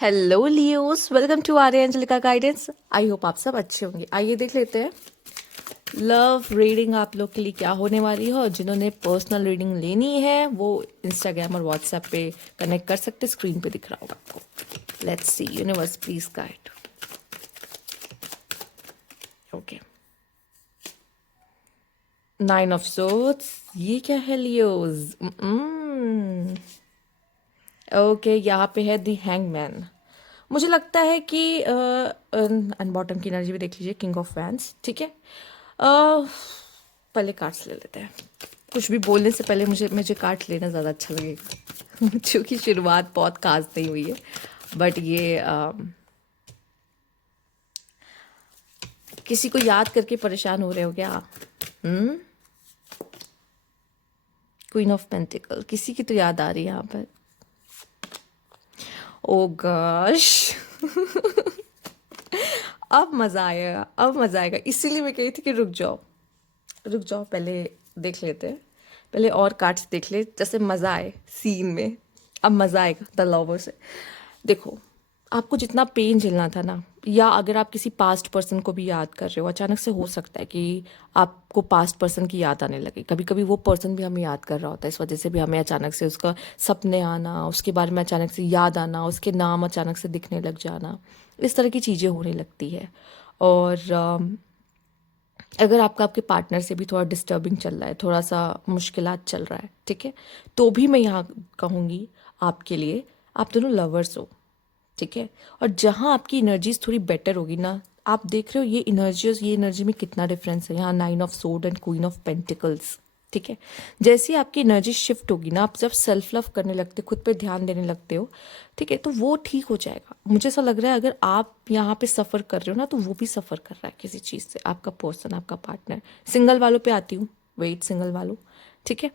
Hello Leos, welcome to Arya Angelica guidance. I hope आप सब अच्छे होंगे। आइए देख लेते हैं लव रीडिंग आप लोग के लिए क्या होने वाली है। और जिन्होंने पर्सनल रीडिंग लेनी है वो इंस्टाग्राम और व्हाट्सएप पे कनेक्ट कर सकते, स्क्रीन पे दिख रहा होगा आपको। Let's see, universe please guide. Okay, 9 of swords, ये क्या है लियोस? ओके, यहाँ पे है द हैंगमैन। मुझे लगता है कि अनबॉटम की एनर्जी भी देख लीजिए, किंग ऑफ वैंड्स। ठीक है, पहले कार्ड्स ले लेते हैं। कुछ भी बोलने से पहले मुझे मुझे कार्ड लेना ज़्यादा अच्छा लगेगा क्योंकि शुरुआत बहुत खास नहीं हुई है। बट ये किसी को याद करके परेशान हो रहे हो क्या? क्वीन ऑफ पेंटिकल, किसी की तो याद आ रही है यहाँ पर। ओ गॉश अब मज़ा आएगा, अब मज़ा आएगा। इसीलिए मैं कही थी कि रुक जाओ, रुक जाओ, पहले देख लेते हैं। पहले और कार्ड्स देख ले, जैसे मज़ा आए सीन में। अब मज़ा आएगा द लवर से। देखो, आपको जितना पेन झेलना था ना, या अगर आप किसी पास्ट पर्सन को भी याद कर रहे हो, अचानक से हो सकता है कि आपको पास्ट पर्सन की याद आने लगे। कभी कभी वो पर्सन भी हमें याद कर रहा होता है, इस वजह से भी हमें अचानक से उसका सपने आना, उसके बारे में अचानक से याद आना, उसके नाम अचानक से दिखने लग जाना, इस तरह की चीज़ें होने लगती है। और अगर आपका आपके पार्टनर से भी थोड़ा डिस्टर्बिंग चल रहा है, थोड़ा सा मुश्किलात चल रहा है, ठीक है, तो भी मैं यहाँ कहूँगी आपके लिए, आप दोनों लवर्स हो, ठीक है। और जहाँ आपकी एनर्जीज थोड़ी बेटर होगी ना, आप देख रहे हो ये एनर्जी में कितना डिफरेंस है। यहाँ 9 of sword and queen of pentacles, ठीक है। जैसे ही आपकी एनर्जी शिफ्ट होगी ना, आप जब सेल्फ लव करने लगते, खुद पे ध्यान देने लगते हो, ठीक है, तो वो ठीक हो जाएगा। मुझे ऐसा लग रहा है अगर आप यहाँ पे सफ़र कर रहे हो ना, तो वो भी सफ़र कर रहा है किसी चीज़ से, आपका पर्सन, आपका पार्टनर। सिंगल वालों पे आती हूँ, वेट, सिंगल वालों, ठीक है।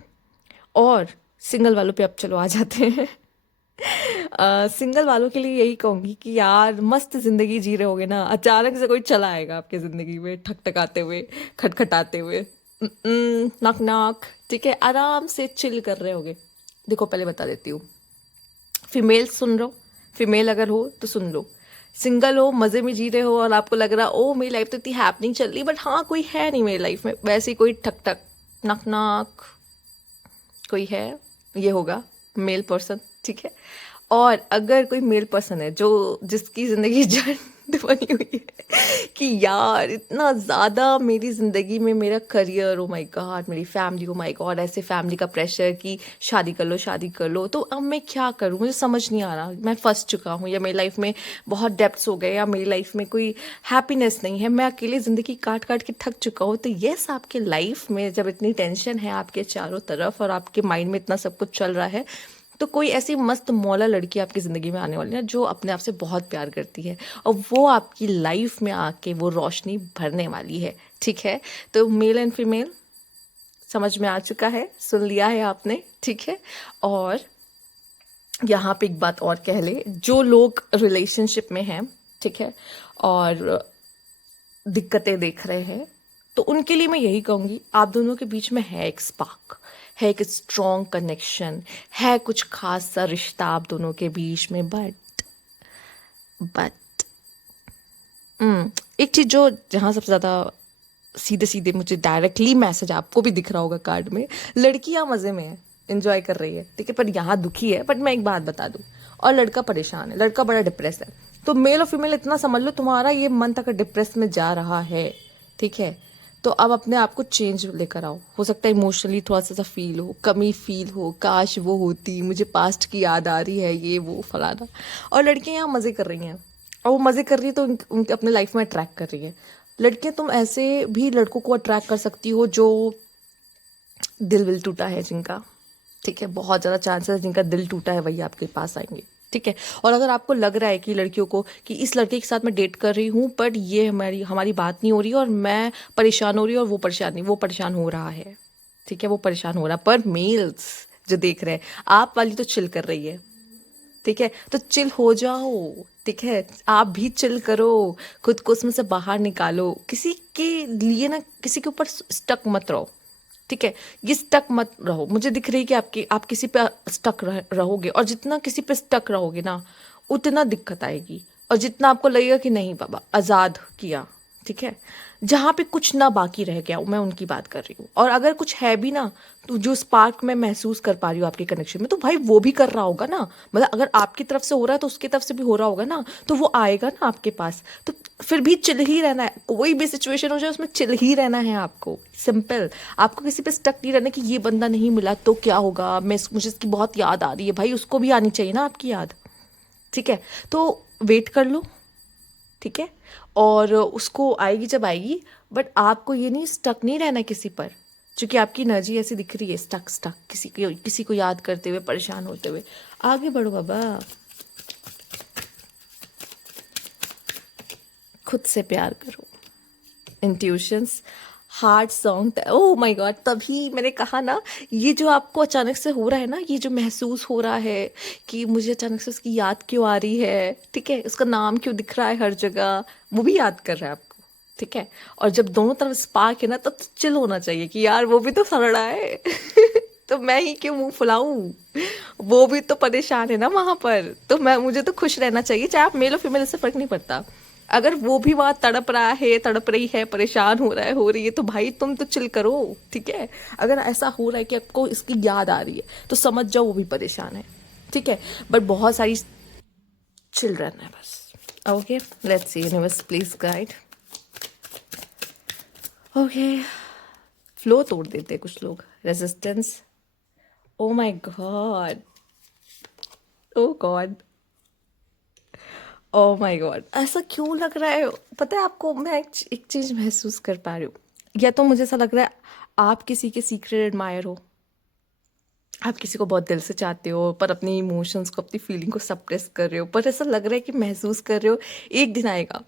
और सिंगल वालों पे अब चलो आ जाते हैं सिंगल वालों के लिए यही कहूंगी कि यार मस्त जिंदगी जी रहे होगे ना, अचानक से कोई चला आएगा आपके जिंदगी में, ठकठकाते हुए, खटखटाते हुए, नॉक नॉक, ठीक है, आराम से चिल कर रहे होगे। देखो, पहले बता देती हूँ, फीमेल सुन रहे हो, फीमेल अगर हो तो सुन लो। सिंगल हो, मज़े में जी रहे हो, और आपको लग रहा ओ मेरी लाइफ तो इतनी हैपनिंग चल रही, बट हाँ कोई है नहीं मेरी लाइफ में, वैसे ही कोई ठक ठक, नक नक, कोई है, ये होगा मेल पर्सन, ठीक है। और अगर कोई मेल पर्सन है जो जिसकी ज़िंदगी झंड बनी हुई है कि यार इतना ज़्यादा मेरी ज़िंदगी में मेरा करियर, ओ माय गॉड, मेरी फैमिली, ओ माय गॉड, ऐसे फैमिली का प्रेशर कि शादी कर लो, शादी कर लो, तो अब मैं क्या करूँ, मुझे समझ नहीं आ रहा, मैं फंस चुका हूँ, या मेरी लाइफ में बहुत डेप्थ्स हो गए, या मेरी लाइफ में कोई हैप्पीनेस नहीं है, मैं अकेले ज़िंदगी काट काट के थक चुका हूँ। तो यस, आपके लाइफ में जब इतनी टेंशन है आपके चारों तरफ, और आपके माइंड में इतना सब कुछ चल रहा है, तो कोई ऐसी मस्त मौला लड़की आपकी ज़िंदगी में आने वाली है जो अपने आप से बहुत प्यार करती है, और वो आपकी लाइफ में आके वो रोशनी भरने वाली है, ठीक है। तो मेल एंड फीमेल समझ में आ चुका है, सुन लिया है आपने, ठीक है। और यहाँ पे एक बात और कह ले, जो लोग रिलेशनशिप में हैं, ठीक है, और दिक्कतें देख रहे हैं, तो उनके लिए मैं यही कहूँगी, आप दोनों के बीच में है एक स्पार्क, है एक स्ट्रॉन्ग कनेक्शन, है कुछ खास सा रिश्ता आप दोनों के बीच में। बट एक चीज़ जो, जहाँ सबसे ज़्यादा सीधे सीधे मुझे डायरेक्टली मैसेज आपको भी दिख रहा होगा कार्ड में, लड़कियाँ मज़े में है, इंजॉय कर रही है, ठीक है, पर यहाँ दुखी है। बट मैं एक बात बता दूँ, और लड़का परेशान है, लड़का बड़ा डिप्रेस है। तो मेल और फीमेल इतना समझ लो, तुम्हारा ये मंथ अगर डिप्रेस में जा रहा है, ठीक है, तो अब अपने आप को चेंज लेकर आओ। हो सकता है इमोशनली थोड़ा सा फील हो, कमी फील हो, काश वो होती, मुझे पास्ट की याद आ रही है, ये वो फलाना। और लड़कियां यहाँ मज़े कर रही हैं, और वो मज़े कर रही है तो उनके अपने लाइफ में अट्रैक्ट कर रही है। लड़कियां, तुम ऐसे भी लड़कों को अट्रैक्ट कर सकती हो जो दिल विल टूटा है जिनका, ठीक है, बहुत ज़्यादा चांसेस है जिनका दिल टूटा है वही आपके पास आएंगे, ठीक है। और अगर आपको लग रहा है कि लड़कियों को कि इस लड़के के साथ मैं डेट कर रही हूँ, बट ये हमारी हमारी बात नहीं हो रही है, और मैं परेशान हो रही हूँ, और वो परेशान नहीं, वो परेशान हो रहा है, ठीक है, वो परेशान हो रहा है, पर मेल्स जो देख रहे हैं, आप वाली तो चिल कर रही है, ठीक है, तो चिल हो जाओ, ठीक है, आप भी चिल करो, खुद को उसमें से बाहर निकालो, किसी के लिए ना, किसी के ऊपर स्टक मत रहो, ठीक है। ये स्टक मत रहो, मुझे दिख रही है कि आप किसी पे स्टक रहोगे, और जितना किसी पे स्टक रहोगे ना, उतना दिक्कत आएगी। और जितना आपको लगेगा कि नहीं बाबा आज़ाद किया, ठीक है, जहाँ पे कुछ ना बाकी रह गया, मैं उनकी बात कर रही हूँ। और अगर कुछ है भी ना, तो जो स्पार्क मैं महसूस कर पा रही हूँ आपके कनेक्शन में, तो भाई वो भी कर रहा होगा ना। मतलब अगर आपकी तरफ से हो रहा है तो उसकी तरफ से भी हो रहा होगा ना, तो वो आएगा ना आपके पास। तो फिर भी चिल ही रहना है, कोई भी सिचुएशन हो जाए उसमें चिल ही रहना है आपको। सिंपल। आपको किसी पे स्टक नहीं रहना कि ये बंदा नहीं मिला तो क्या होगा, मुझे इसकी बहुत याद आ रही है। भाई उसको भी आनी चाहिए ना आपकी याद, ठीक है। तो वेट कर लो, ठीक है। और उसको आएगी जब आएगी, बट आपको ये नहीं स्टक नहीं रहना किसी पर, क्योंकि आपकी एनर्जी ऐसी दिख रही है स्टक स्टक किसी को याद करते हुए, परेशान होते हुए। आगे बढ़ो बाबा, खुद से प्यार करो। Intuitions, heart song, oh my God, तभी मैंने कहा ना, ये जो आपको अचानक से हो रहा है ना, ये जो महसूस हो रहा है कि मुझे अचानक से उसकी याद क्यों आ रही है, ठीक है, उसका नाम क्यों दिख रहा है हर जगह, वो भी याद कर रहा है आपको, ठीक है। और जब दोनों तरफ स्पार्क है ना, तब तो चिल होना चाहिए कि यार वो भी तो सड़ रहा है तो मैं ही क्यों मुंह फुलाऊं, वो भी तो परेशान है ना वहां पर। तो मैं मुझे तो खुश रहना चाहिए, चाहे आप मेल हो फीमेल, इससे फर्क नहीं पड़ता। अगर वो भी वहां तड़प रहा है, तड़प रही है, परेशान हो रहा है, हो रही है, तो भाई तुम तो चिल करो, ठीक है। अगर ऐसा हो रहा है कि आपको इसकी याद आ रही है, तो समझ जाओ वो भी परेशान है, ठीक है। बट बहुत सारी चिल रहना है बस। Okay, let's see universe please guide. Okay, flow तोड़ देते हैं कुछ लोग, resistance. Oh my God, oh God, oh my God, ऐसा क्यों लग रहा है? पता है आपको, मैं एक चीज महसूस कर पा रही हूँ। या तो मुझे ऐसा लग रहा है आप किसी के सीक्रेट एडमायर हो, आप किसी को बहुत दिल से चाहते हो, पर अपनी इमोशंस को, अपनी फीलिंग को सप्रेस कर रहे हो, पर ऐसा लग रहा है कि महसूस कर रहे हो। एक दिन आएगा,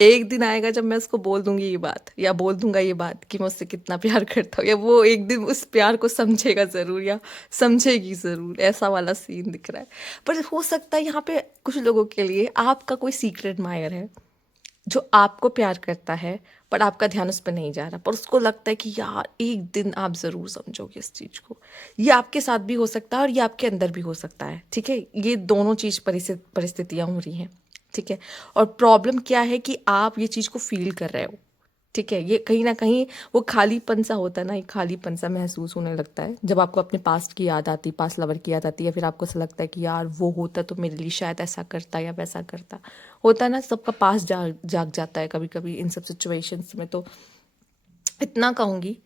एक दिन आएगा जब मैं उसको बोल दूंगी ये बात, या बोल दूंगा ये बात कि मैं उससे कितना प्यार करता हूँ, या वो एक दिन उस प्यार को समझेगा जरूर, या समझेगी जरूर। ऐसा वाला सीन दिख रहा है। पर हो सकता है यहाँ पे कुछ लोगों के लिए आपका कोई सीक्रेट मायर है, जो आपको प्यार करता है, पर आपका ध्यान उस पर नहीं जा रहा, पर उसको लगता है कि यार एक दिन आप जरूर समझोगे इस चीज को। ये आपके साथ भी हो सकता है और ये आपके अंदर भी हो सकता है, ठीक है। ये दोनों चीज परिस्थितियां हो रही हैं, ठीक है। और प्रॉब्लम क्या है कि आप ये चीज को फील कर रहे हो, ठीक है। ये कहीं ना कहीं वो खालीपन सा होता है ना, एक खालीपन सा महसूस होने लगता है जब आपको अपने पास्ट की याद आती, पास्ट लवर की याद आती है, या फिर आपको ऐसा लगता है कि यार वो होता तो मेरे लिए शायद ऐसा करता या वैसा करता। होता है ना, सबका पास्ट जाग जाता है कभी कभी इन सब सिचुएशंस में। तो इतना कहूंगी,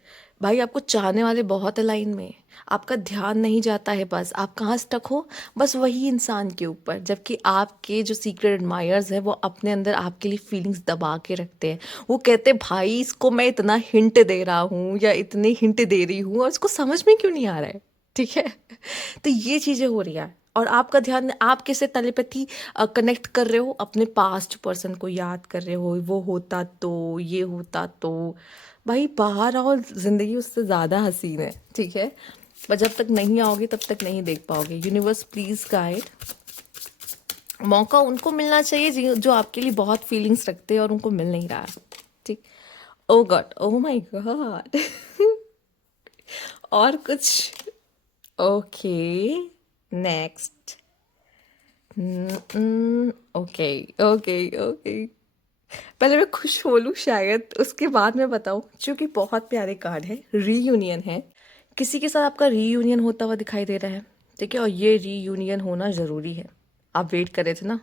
भाई आपको चाहने वाले बहुत है लाइन में, आपका ध्यान नहीं जाता है, बस आप कहाँ स्टक हो, बस वही इंसान के ऊपर। जबकि आपके जो सीक्रेट एडमायर्स है, वो अपने अंदर आपके लिए फीलिंग्स दबा के रखते हैं। वो कहते हैं भाई इसको मैं इतना हिंट दे रहा हूँ या इतनी हिंट दे रही हूँ, और इसको समझ में क्यों नहीं आ रहा है, ठीक है तो ये चीजें हो रही है। और आपका ध्यान, आप किसे टेलीपैथी कनेक्ट कर रहे हो, अपने पास्ट पर्सन को याद कर रहे हो, वो होता तो, ये होता तो। भाई बाहर आओ, जिंदगी उससे ज्यादा हसीन है, ठीक है। पर जब तक नहीं आओगे तब तक नहीं देख पाओगे। Universe please guide. मौका उनको मिलना चाहिए जो आपके लिए बहुत फीलिंग्स रखते हैं और उनको मिल नहीं रहा, ठीक। ओ गॉड, ओ माय गॉड और कुछ? Okay, next. Okay, okay, okay, पहले मैं खुश बोलूं शायद, उसके बाद मैं बताऊं, क्योंकि बहुत प्यारे कार्ड है, रीयूनियन है। किसी के साथ आपका रीयूनियन होता हुआ दिखाई दे रहा है, ठीक है। और ये रीयूनियन होना जरूरी है। आप वेट कर रहे थे ना,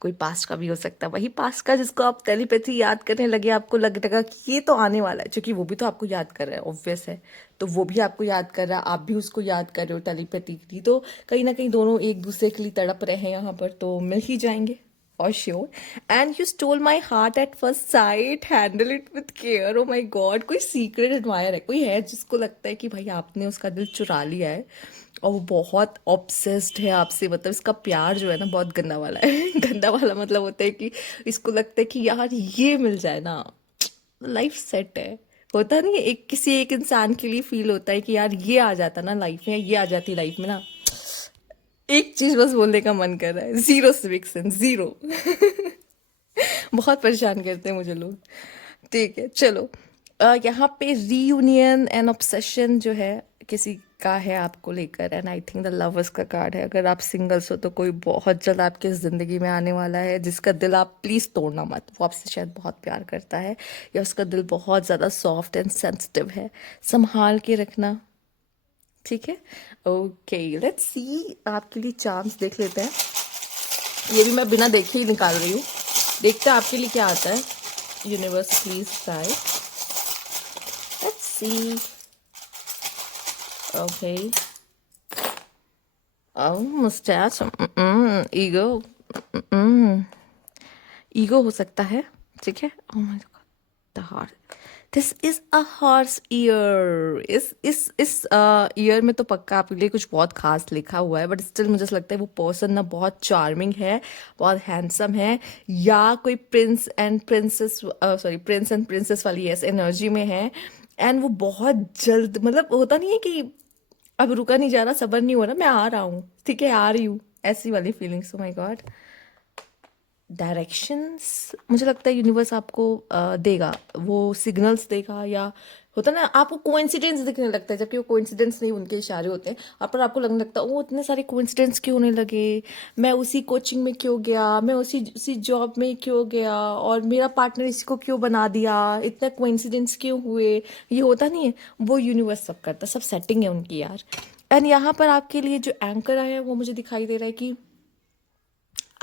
कोई पास्ट का भी हो सकता है, वही पास्ट का जिसको आप टेलीपैथी याद करने लगे, आपको लग लगा कि ये तो आने वाला है, क्योंकि वो भी तो आपको याद कर रहा है, ऑब्वियस है। तो वो भी आपको याद कर रहा है, आप भी उसको याद कर रहे हो टेलीपैथी। तो कहीं ना कहीं दोनों एक दूसरे के लिए तड़प रहे हैं यहाँ पर, तो मिल ही जाएंगे और sure. And you stole my heart at first sight, handle it with care. Oh my God, कोई सीक्रेट एडमायर है, कोई है जिसको लगता है कि भाई आपने उसका दिल चुरा लिया है, और वो बहुत ऑब्सेस्ड है आपसे। मतलब इसका प्यार जो है ना, बहुत गंदा वाला है गंदा वाला मतलब होता है कि इसको लगता है कि यार ये मिल जाए ना, लाइफ सेट है। होता नहीं है, एक किसी एक इंसान के लिए फील होता है कि यार ये आ जाता ना लाइफ में, ये आ जाती लाइफ में ना, एक चीज बस बोलने का मन कर रहा है, जीरो सिविक सेंस, जीरो बहुत परेशान करते हैं मुझे लोग। ठीक है, चलो। यहाँ पे रीयूनियन एंड ऑब्सेशन जो है, किसी का है आपको लेकर, and I think the lovers का कार्ड है। अगर आप सिंगल्स हो तो कोई बहुत जल्द आपके ज़िंदगी में आने वाला है, जिसका दिल आप प्लीज़ तोड़ना मत। वो आपसे शायद बहुत प्यार करता है, या उसका दिल बहुत ज़्यादा सॉफ्ट एंड सेंसिटिव है। संभाल के रखना, ठीक है। ओके, लेट्स सी, आपके लिए चांस देख लेते हैं। ये भी मैं बिना देखे ही निकाल रही हूँ। देखते हैं आपके लिए क्या आता है। Universe please guide, let's see. Okay, moustache, ego, ego हो सकता है, ठीक है। Oh my God, the heart, this is a horse year. इस ईयर में तो पक्का आपके लिए कुछ बहुत खास लिखा हुआ है, बट स्टिल मुझे ऐसा लगता है वो पर्सन ना बहुत चार्मिंग है, बहुत हैंडसम है, या कोई Prince and princess, sorry Prince and princess वाली ऐसे एनर्जी में है। एंड वो बहुत जल्द, मतलब होता नहीं है कि अब रुका नहीं जा रहा, सबर नहीं हो रहा, मैं आ रहा हूँ, ठीक है, आ रही हूँ, ऐसी वाली feelings. O my God, directions, मुझे लगता है यूनिवर्स आपको देगा, वो सिग्नल्स देगा, या होता ना आपको कोइंसिडेंस दिखने लगता है, जबकि वो कोइंसिडेंस नहीं, उनके इशारे होते हैं। और पर आपको लगने लगता है वो इतने सारे कोइंसिडेंस क्यों होने लगे, मैं उसी कोचिंग में क्यों गया, मैं उसी उसी जॉब में क्यों गया, और मेरा पार्टनर इसको क्यों बना दिया, इतने कोइंसिडेंस क्यों हुए। ये होता नहीं है, वो यूनिवर्स सब करता है, सब सेटिंग है उनकी यार। एंड यहाँ पर आपके लिए जो एंकर आया है वो मुझे दिखाई दे रहा है कि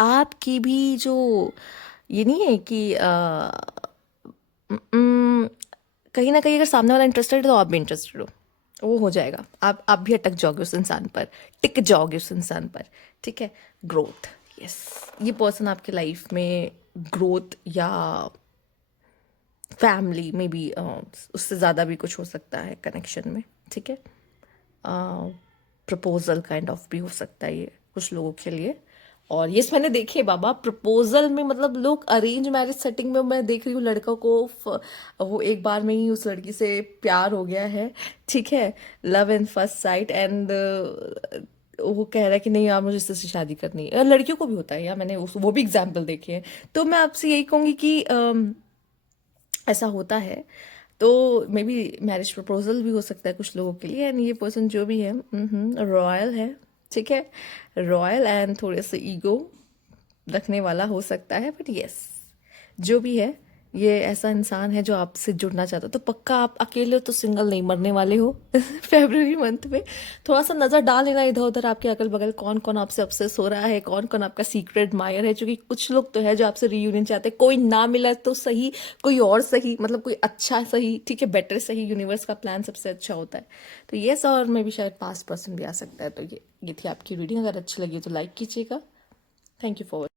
आपकी भी जो, ये नहीं है कि उम, कहीं ना कहीं अगर सामने वाला इंटरेस्टेड है तो आप भी इंटरेस्टेड हो, वो हो जाएगा। आप भी अटक जाओगे उस इंसान पर, टिक जाओगे उस इंसान पर, ठीक है। ग्रोथ, यस, ये पर्सन आपके लाइफ में ग्रोथ, या फैमिली में भी उससे ज़्यादा भी कुछ हो सकता है कनेक्शन में, ठीक है। प्रपोजल काइंड ऑफ भी हो सकता है ये कुछ लोगों के लिए। और ये मैंने देखे बाबा प्रपोजल में, मतलब लोग अरेंज मैरिज सेटिंग में, मैं देख रही हूँ लड़का को वो एक बार में ही उस लड़की से प्यार हो गया है, ठीक है। Love in first sight, and वो कह रहा है कि नहीं यार मुझे इससे शादी करनी है। लड़कियों को भी होता है यार, मैंने वो भी एग्जाम्पल देखे हैं। तो मैं आपसे यही कहूँगी कि ऐसा होता है। तो मे बी मैरिज प्रपोजल भी हो सकता है कुछ लोगों के लिए। एंड ये पर्सन जो भी है रॉयल है, ठीक है, रॉयल एंड थोड़े से ईगो रखने वाला हो सकता है, बट यस, जो भी है, ये ऐसा इंसान है जो आपसे जुड़ना चाहता है। तो पक्का आप अकेले हो तो सिंगल नहीं मरने वाले हो फेब्रुअरी मंथ में। थोड़ा सा नज़र डाल लेना इधर उधर आपके अगल बगल, कौन कौन आपसे ऑब्सेस हो रहा है, कौन कौन आपका सीक्रेट एडमायर है। क्योंकि कुछ लोग तो है जो आपसे रीयूनियन चाहते हैं, कोई ना मिला तो सही, कोई और सही, मतलब कोई अच्छा सही, ठीक है, बेटर सही, यूनिवर्स का प्लान सबसे अच्छा होता है। तो येस, और मे भी शायद 5% भी आ सकता है। तो ये थी आपकी रीडिंग। अगर अच्छी लगी तो लाइक कीजिएगा। Thank you for